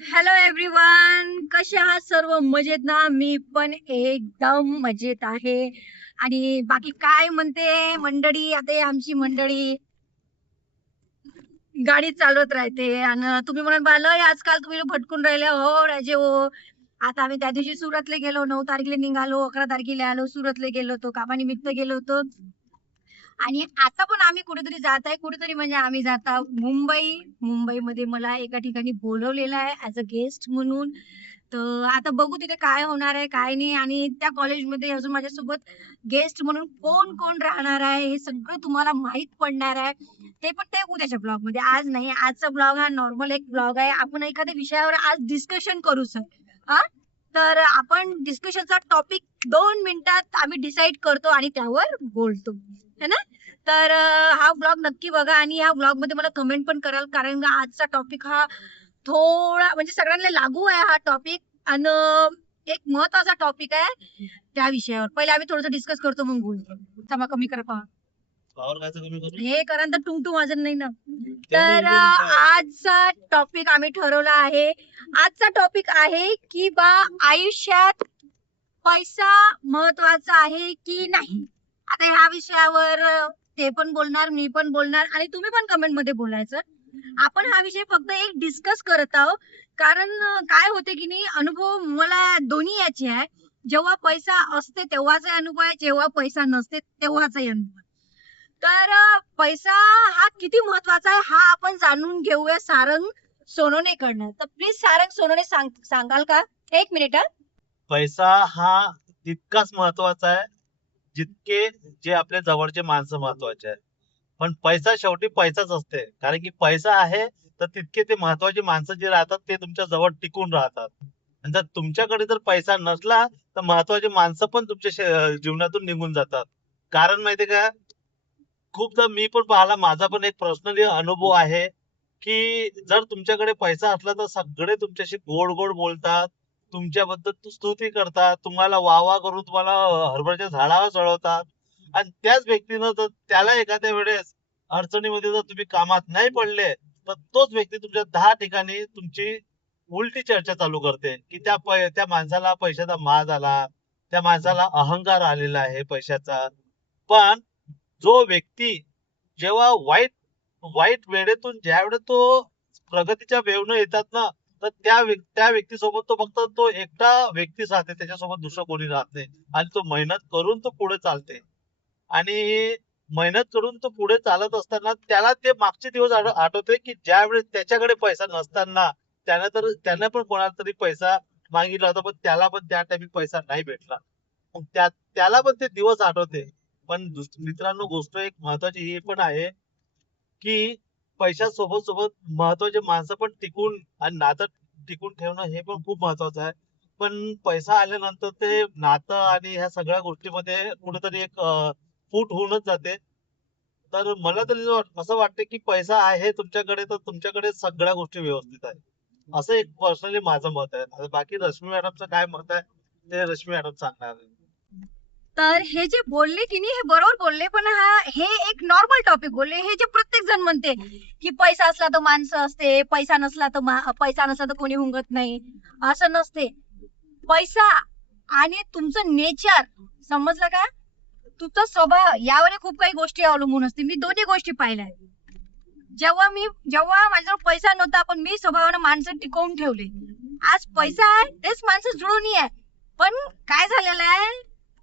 Hello everyone, कसे आहात सर्व? मजेत ना? मी पण एकदम मजेत आहे. आणि बाकी काय म्हणते मंडळी? आता ही आमची मंडळी गाडी चालवत राहते आणि तुम्ही म्हणाल बा लय आजकाल तुम्ही भटकून राहिले हो राजे हो. आता आम्ही त्या दिवशी सुरतला गेलो, 9 तारखेला निघालो, 11 तारखेला आलो. सुरतला गेलो होतो, कामानिमित्त गेलो होतो. आणि आता पण आम्ही कुठेतरी जात आहे, कुठेतरी म्हणजे आम्ही जात आहोत मुंबईमध्ये मला एका ठिकाणी बोलवलेलं आहे ऍज अ गेस्ट म्हणून. तर आता बघू तिथे काय होणार आहे काय नाही, आणि त्या कॉलेजमध्ये अजून माझ्यासोबत गेस्ट म्हणून कोण कोण राहणार आहे हे सगळं तुम्हाला माहित पडणार आहे. ते पण ते उद्याच्या ब्लॉग मध्ये, आज नाही. आजचा ब्लॉग हा नॉर्मल एक ब्लॉग आहे. आपण एखाद्या विषयावर आज डिस्कशन करू सर. हा, तर आपण डिस्कशनचा टॉपिक 2 मिनिटात आम्ही डिसाईड करतो आणि त्यावर बोलतो, है ना? तर हा ब्लॉग नक्की बघा आणि ह्या ब्लॉग मध्ये मला कमेंट पण कराल, कारण का आजचा टॉपिक हा थोडा म्हणजे सगळ्यांना लागू आहे हा टॉपिक. आणि एक महत्वाचा टॉपिक आहे त्या विषयावर. पहिले आम्ही थोडंसं डिस्कस करतो मग बोलतो. क्षमा कमी करा पहा. पावर काय कमी करू हे करा तर टुंगटुंग वाजत नाही ना. तेवढं तर इकडे काय आजचा टॉपिक आम्ही ठरवला आहे. आजचा टॉपिक आहे की बा आयुष्यात पैसा महत्वाचा आहे की नाही. आता ह्या विषयावर ते पण बोलणार, मी पण बोलणार आणि तुम्ही पण कमेंट मध्ये बोलायचं. आपण हा विषय फक्त एक डिस्कस करत आहोत, कारण काय होते की नाही, अनुभव मला दोन्ही याचे आहे. जेव्हा पैसा असते तेव्हाचा अनुभव आहे, जेव्हा पैसा नसते तेव्हाचाही अनुभव आहे. तर पैसा हा किती महत्वाचा आहे हा आपण जाणून घेऊया सारंग सोनोने कडनं. तर प्लीज सारंग सोनोने सांगाल का? 1 मिनिट. पैसा हा तितकाच महत्वाचा आहे जितके जे आपल्या जवळचे माणसं महत्वाचे आहे. पण पैसा शेवटी पैसाच असते, कारण की पैसा आहे तर तितके ते महत्वाची माणसं जे राहतात ते तुमच्या जवळ टिकून राहतात. आणि जर तुमच्याकडे जर पैसा नसला तर महत्वाची माणसं पण तुमच्या जीवनातून निघून जातात. कारण माहितीये का, खूपदा मी पण पाहिला, माझा पण एक पर्सनली अनुभव आहे की जर तुमच्याकडे पैसा असला तर सगळे तुमच्याशी गोड गोड बोलतात, तुमच्याबद्दल स्तुती करतात, तुम्हाला वाह करून तुम्हाला हरभऱ्याच्या झाडावर चढवतात. आणि त्याच व्यक्तीनं जर त्याला एखाद्या वेळेस अडचणीमध्ये जर तुम्ही कामात नाही पडले तर तोच व्यक्ती तुमच्या 10 ठिकाणी तुमची उलटी चर्चा चालू करते की त्या माणसाला पैशाचा माज आला, त्या माणसाला अहंकार आलेला आहे पैशाचा. पण जो व्यक्ती जेव्हा वाईट वाईट वेळेतून ज्यावेळेस तो प्रगतीच्या वेवनं येतात ना, तर त्या व्यक्तीसोबत तो फक्त तो एकटा व्यक्तीच राहते, त्याच्यासोबत दुसरं कोणी राहत नाही. आणि तो मेहनत करून तो पुढे चालते. आणि मेहनत करून तो पुढे चालत असताना त्याला ते मागचे दिवस आठवते की ज्यावेळेस त्याच्याकडे पैसा नसताना त्यानं पण कोणाला तरी पैसा मागितला होता, पण त्याला पण त्या टाइमी पैसा नाही भेटला. मग त्याला पण ते दिवस आठवते. पण मित्रांनो, गोष्ट एक महत्वाची ही पण आहे की पैशासोबत सोबत महत्वाचे माणसं पण टिकून आणि नातं टिकून ठेवणं हे पण खूप महत्वाचं आहे. पण पैसा आल्यानंतर ते नातं आणि ह्या सगळ्या गोष्टीमध्ये कुठेतरी एक फूट होऊनच जाते. तर मला तरी असं वाटतं की पैसा आहे तुमच्याकडे तर तुमच्याकडे सगळ्या गोष्टी व्यवस्थित आहे. असं एक पर्सनली माझं मत आहे. आता बाकी रश्मी मॅडमचं काय मत आहे ते रश्मी मॅडम सांगणार. तर हे जे बोलले की नाही हे बरोबर बोलले, पण हे एक नॉर्मल टॉपिक बोलले. हे जे प्रत्येक जण म्हणते की पैसा असला तर माणसं असते, पैसा नसला तर पैसा नसला तर कोणी हुंगत नाही, असं नसते. पैसा आणि तुमचं नेचर, समजलं का? तुमचा स्वभाव यावर खूप काही गोष्टी अवलंबून असते. मी दोन्ही गोष्टी पाहिल्या. जेव्हा माझ्याजवळ पैसा नव्हता पण मी स्वभावानं माणसं टिकवून ठेवले. आज पैसा आहे तेच माणसं जुळून आहे. पण काय झालेलं आहे,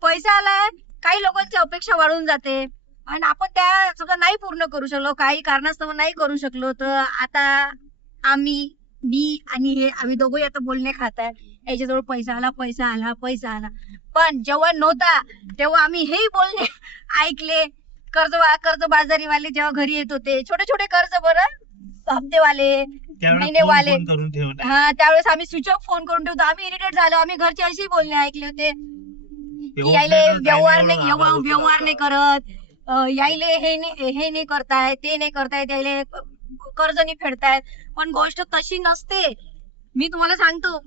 पैसा आलाय, काही लोकांची अपेक्षा वाढून जाते आणि आपण त्या सुद्धा नाही पूर्ण करू शकलो, काही कारणास्तव नाही करू शकलो. तर आता मी आणि हे आम्ही दोघंही आता बोलणे खात आहे, याच्याजवळ पैसा आला, पैसा आला, पैसा आला. पण जेव्हा नव्हता तेव्हा आम्ही हेही बोलणे ऐकले. कर्ज बाजारीवाले जेव्हा घरी येत होते, छोटे छोटे कर्ज, बरं, हप्तेवाले, महिनेवाले, करून ठेवणार. हा, त्यावेळेस आम्ही स्विच ऑफ फोन करून ठेवतो. आम्ही इरिटेट झालो. आम्ही घरचे असे बोलणे ऐकले होते की यायले व्यवहार नाही करत, यायले हे नाही करतायत, ते नाही करतायत, यायले कर्ज नाही फेडतायत. पण गोष्ट तशी नसते. मी तुम्हाला सांगतो,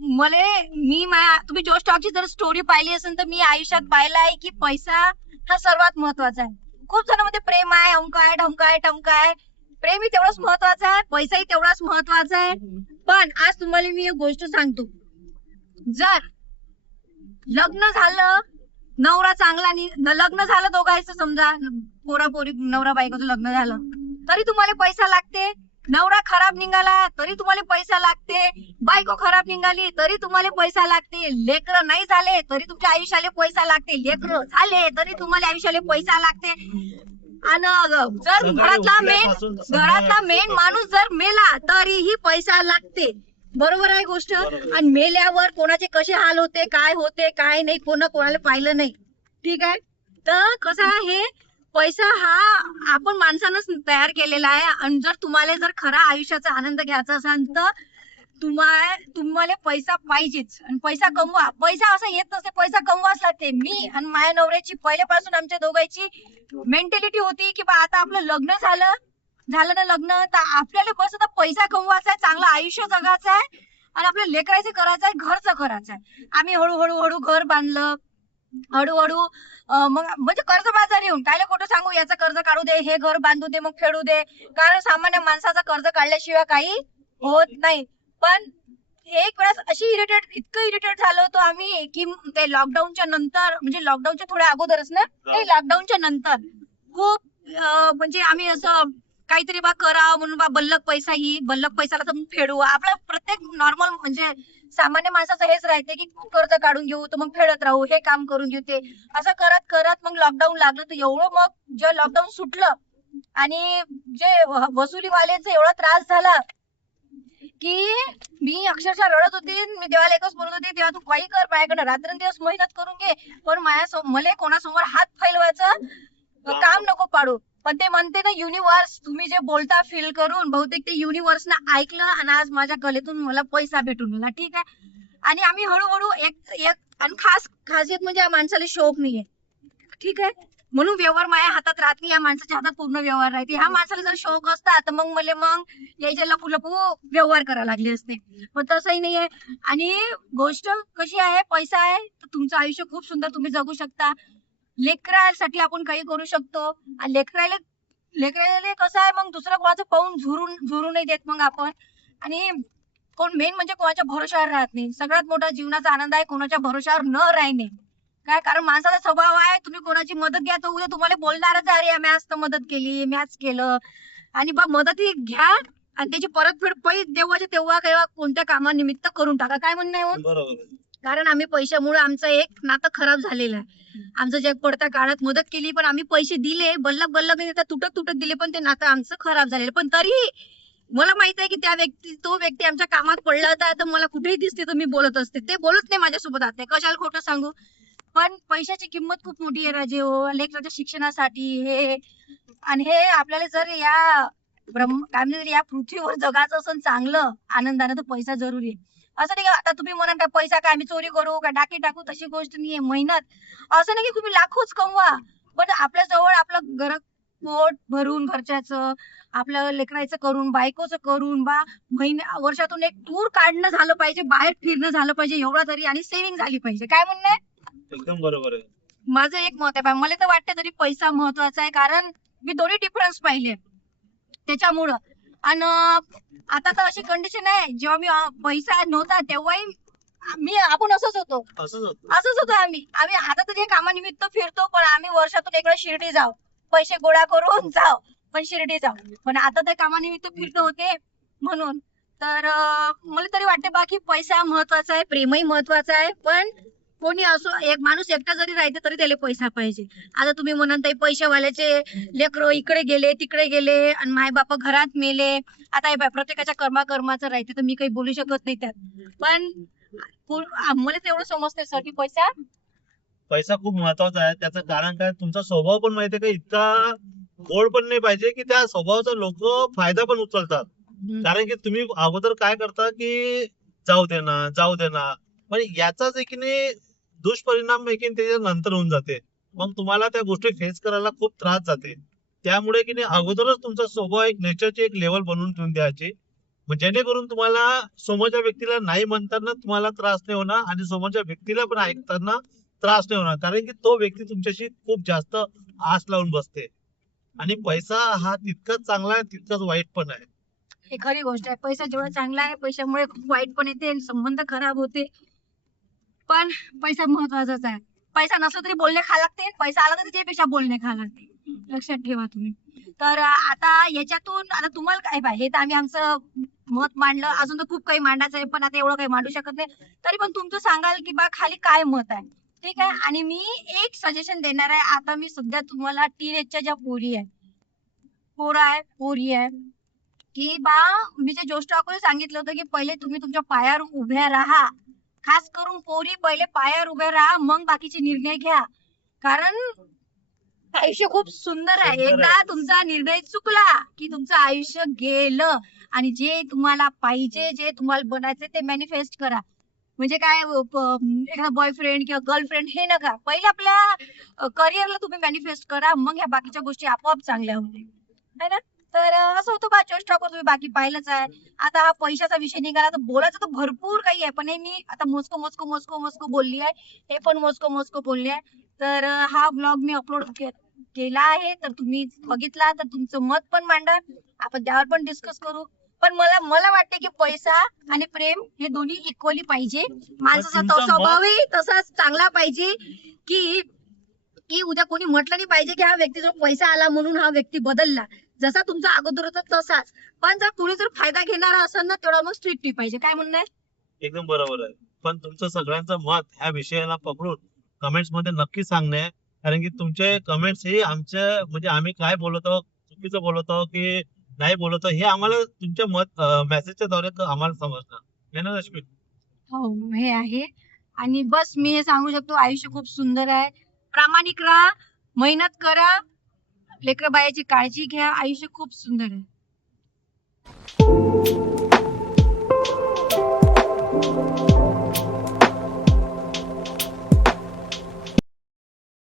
तुम्ही जो स्टॉकची जर स्टोरी पाहिली असेल तर मी आयुष्यात पाहिलं आहे की पैसा हा सर्वात महत्वाचा आहे. खूप जणांमध्ये प्रेम आहे, अमक आहे, ढमक आहे, टमक आहे. प्रेमही तेवढंच महत्वाचं आहे, पैसाही तेवढाच महत्वाचा आहे. पण आज तुम्हाला मी एक गोष्ट सांगतो, जर लग्न झालं, नवरा चांगला लग्न झालं दोघांचं, समजा पोरापोरी नवरा बायकोचं लग्न झालं तरी तुम्हाला पैसा लागते, नवरा खराब निघाला तरी तुम्हाला पैसा लागते, बायको खराब निघाली तरी तुम्हाला पैसा लागते, लेकरं नाही झाले तरी तुमच्या आयुष्याला पैसा लागते, लेकरं झाले तरी तुम्हाला आयुष्याला पैसा लागते. आणि जर घरातला मेन माणूस जर मेला तरीही पैसा लागते. बरोबर आहे गोष्ट. आणि मेल्यावर कोणाचे कसे हाल होते, काय नाही, कोणाला पाहिलं नाही. ठीक आहे. तर कसं आहे, पैसा हा आपण माणसानंच तयार केलेला आहे. आणि जर तुम्हाला जर खरा आयुष्याचा आनंद घ्यायचा असेल तर तुम्हाला पैसा पाहिजेच. आणि पैसा कमवा. पैसा असं येत नसते, पैसा कमवाच लागते. मी आणि माझ्या नवऱ्याची पहिल्यापासून आमच्या दोघांची मेंटॅलिटी होती की बा आता आपलं लग्न झालं ना लग्न, तर आपल्याला बस आता पैसा कमवायचा आहे, चांगलं आयुष्य जगायचं आहे आणि आपल्या लेकरायचं करायचं आहे, घरचं करायचं आहे. आम्ही हळूहळू घर बांधलं, हळूहळू मग म्हणजे कर्ज बाजार येऊन कायले खोटं सांगू, याचं कर्ज काढू दे, हे घर बांधू दे, मग फेडू दे. कारण सामान्य माणसाचं कर्ज काढल्याशिवाय काही होत नाही. पण एक वेळेस इतकं इरिटेट झालो होतो आम्ही की ते लॉकडाऊनच्या नंतर, म्हणजे लॉकडाऊनच्या थोड्या अगोदरच ना, ते लॉकडाऊनच्या नंतर खूप म्हणजे आम्ही असं काहीतरी बा करावं म्हणून बा बल्लक पैसाला तर फेडू. आपलं प्रत्येक नॉर्मल म्हणजे सामान्य माणसाचं हेच राहते की कर्ज काढून घेऊ तर मग फेडत राहू, हे काम करून घेऊ, ते असं करत करत मग लॉकडाऊन लागलं. तर एवढं मग जे लॉकडाऊन सुटलं आणि जे वसुलीवाल्याचा एवढा त्रास झाला की मी अक्षरशः रडत होती. मी देवाला एकच बोलत होते, तेव्हा तू काही कर, माझ्याकडे रात्रंदिवस मेहनत करून घे, पण मला कोणासमोर हात फैलवायचं काम नको पाडू. पण ते म्हणते ना युनिव्हर्स, तुम्ही जे बोलता फील करून, बहुतेक ते युनिव्हर्सनं ऐकलं आणि आज माझ्या कलेतून मला पैसा भेटून गेला. ठीक आहे. आणि आम्ही हळूहळू एक आणि खासियत म्हणजे या माणसाला शौक नाहीये. ठीक आहे. म्हणून व्यवहार माझ्या हातात राहत नाही, या माणसाच्या हातात पूर्ण व्यवहार राहते. ह्या माणसाला जर शौक असता तर मग याच्या लपू व्यवहार करायला लागले असते, पण तसंही नाहीये. आणि गोष्ट कशी आहे, पैसा आहे तर तुमचं आयुष्य खूप सुंदर तुम्ही जगू शकता. लेकरासाठी आपण काही करू शकतो. आणि लेकराला कसं आहे, मग दुसरं कोणाचं पाहून झुरू नाही देत मग आपण. आणि मेन म्हणजे कोणाच्या भरोशावर राहत नाही. सगळ्यात मोठा जीवनाचा आनंद आहे कोणाच्या भरोशावर न राहणे. काय, कारण माणसाचा स्वभाव आहे, तुम्ही कोणाची मदत घ्या तर उद्या तुम्हाला बोलणारच, अरे मॅच तर मदत केली, मॅच केलं. आणि बा मदती घ्या आणि त्याची परतफेड देवाच्या तेव्हा कोणत्या कामानिमित्त करून टाका. काय म्हणणं आहे? बरोबर. कारण आम्ही पैशामुळे आमचं एक नातं खराब झालेलं आहे. आमचं जग पडत्या काळात मदत केली, पण आम्ही पैसे दिले, बल्लक तुटक दिले, पण ते नातं आमचं खराब झालेलं. पण तरी मला माहित आहे की तो व्यक्ती आमच्या कामात पडला होता, तर मला कुठेही दिसते तर मी बोलत असते. ते बोलत नाही माझ्यासोबत, आता कशाला खोटं सांगू. पण पैशाची किंमत खूप मोठी आहे राजे हो, लेकराच्या शिक्षणासाठी हे. आणि हे आपल्याला जर या पृथ्वीवर जगाचं असं चांगलं आनंदानं, तर पैसा जरुरी आहे. असं नाही का आता तुम्ही म्हणाल का पैसा काय आम्ही चोरी करू का डाके टाकू, तशी गोष्ट नाहीये. मेहनत असं नाही की तुम्ही लाखोच कमवा, पण आपल्या जवळ आपलं घर पोट भरून घरच्याचं, आपलं लेकरायचं करून, बायकोचं करून, वर्षातून एक टूर काढणं झालं पाहिजे, बाहेर फिरणं झालं पाहिजे, एवढा तरी, आणि सेव्हिंग झाली पाहिजे. काय म्हणणं आहे? एकदम बरोबर आहे. माझं एक मत आहे, मला तर वाटतं तरी पैसा महत्वाचा आहे. कारण मी दोन्ही डिफरन्स पाहिले त्याच्यामुळं. आणि आता तर अशी कंडिशन आहे, जेव्हा मी पैसा नव्हता तेव्हाही आपण असंच होतो. आम्ही आता तर कामानिमित्त फिरतो, पण आम्ही वर्षातून एकदा शिर्डी जाऊ, पैसे गोळा करून जाऊ, पण शिर्डी जाऊ. पण आता ते कामानिमित्त फिरतो होते म्हणून. तर मला तरी वाटते बाकी पैसा महत्वाचा आहे, प्रेमही महत्वाचा आहे. पण कोणी असो, एक माणूस एकटा जरी राहते तरी त्याला पैसा पाहिजे. आता तुम्ही म्हणाल ताई पैशावाल्याचे लेकरं इकडे गेले तिकडे गेले आणि माय बाप घरात मेले. आता हे प्रत्येकाच्या कर्माचं राहते, तर मी काही बोलू शकत नाही त्यात. पण मला तेवढं समजण्यासाठी पैसा खूप महत्वाचा आहे. त्याचं कारण काय, तुमचा स्वभाव पण माहितीये का, इतका गोड पण नाही पाहिजे की त्या स्वभावाचा लोक फायदा पण उचलतात. कारण की तुम्ही अगोदर काय करता की जाऊ दे ना, पण याचाच एक दुष्परिणाम त्याच्या नंतर होऊन जाते. मग तुम्हाला त्या गोष्टी फेस करायला खूप त्रास जाते. त्यामुळे की अगोदरच तुमचा स्वभाव एक नेचरची एक लेवल बनवून ठेवून द्यायची, जेणेकरून तुम्हाला समोरच्या व्यक्तीला नाही म्हणताना तुम्हाला त्रास नाही होणार आणि समोरच्या व्यक्तीला पण ऐकताना त्रास नाही होणार. कारण की तो व्यक्ती तुमच्याशी खूप जास्त आस लावून बसते. आणि पैसा हा तितकाच चांगला आहे तितकाच वाईट पण आहे. हे खरी गोष्ट आहे. पैसा जेवढा चांगला आहे, पैशामुळे खूप वाईट पण येते आणि संबंध खराब होते. पण पैसा महत्वाचाच आहे. पैसा नसला तरी बोलणे खा लागते, पैसा आला तर त्याच्यापेक्षा बोलणे खा लागते. लक्षात ठेवा तुम्ही. तर आता याच्यातून आता तुम्हाला काय पाहिजे, हे तर आम्ही आमचं मत मांडलं. अजून तर खूप काही मांडायचं आहे, पण आता एवढं काही मांडू शकत नाही. तरी पण तुमचं सांगाल की बा खाली काय मत आहे, ठीक आहे. आणि मी एक सजेशन देणार आहे. आता मी सध्या तुम्हाला टीनेजच्या ज्या पोरी आहे, पोरी आहे, की बा मी जे जोश ठाकूर सांगितलं होतं की पहिले तुम्ही तुमच्या पायावर उभ्या राहा. खास करून पोरी पहिले पायावर उभ्या राहा, मग बाकीचे निर्णय घ्या. कारण आयुष्य खूप सुंदर आहे. सुंदर एकदा आहे. तुमचा निर्णय चुकला की तुमचं आयुष्य गेलं. आणि जे तुम्हाला पाहिजे, जे तुम्हाला बनायचे ते मॅनिफेस्ट करा. म्हणजे काय एखादा बॉयफ्रेंड किंवा गर्लफ्रेंड हे नका. पहिले आपल्या करिअरला तुम्ही मॅनिफेस्ट करा, मग ह्या बाकीच्या गोष्टी आपोआप चांगल्या होतील, है ना. तर असं होतं बा जोश ठाकूर, तुम्ही बाकी पाहिलंच आहे. आता हा पैशाचा विषय निघाला तर बोलायचं तर भरपूर काही आहे, पण हे मी आता मोजकं बोलली आहे. हे पण मोजकं बोलले आहे. तर हा ब्लॉग मी अपलोड केला आहे, तर तुम्ही बघितला तर तुमचं मत पण मांडा, आपण त्यावर पण डिस्कस करू. पण मला वाटते की पैसा आणि प्रेम हे दोन्ही इक्वली पाहिजे. माणसाचा तो तुमचं मत स्वभावही तसाच चांगला पाहिजे, की की उद्या कोणी म्हटलं नाही पाहिजे की हा व्यक्तीचा पैसा आला म्हणून हा व्यक्ती बदलला. जसा तुमचा अगोदर होता तसाच. पण जर कोणी जर फायदा घेणारा असेल ना, तेवढा मग स्ट्रिक्टली पाहिजे. काय म्हणणं आहे? एकदम बरोबर आहे. पण तुमचं सगळ्यांचं मत ह्या विषयाला पकडून कमेंट्स मध्ये नक्की सांगणे आहे. कारण की तुमचे कमेंट्स हे आमच्या म्हणजे आम्ही काय बोलतो, चुकीचं बोलतो की नाही बोलतो, हे आम्हाला तुमच्या मेसेजच्या द्वारे आम्हाला समजणार. है ना रश्मी? हो, हे आहे. आणि बस मी हे सांगू शकतो, आयुष्य खूप सुंदर आहे. प्रामाणिक राहा, मेहनत करा, लेकरं बाळाची काळजी घ्या. आयुष्य खूप सुंदर आहे.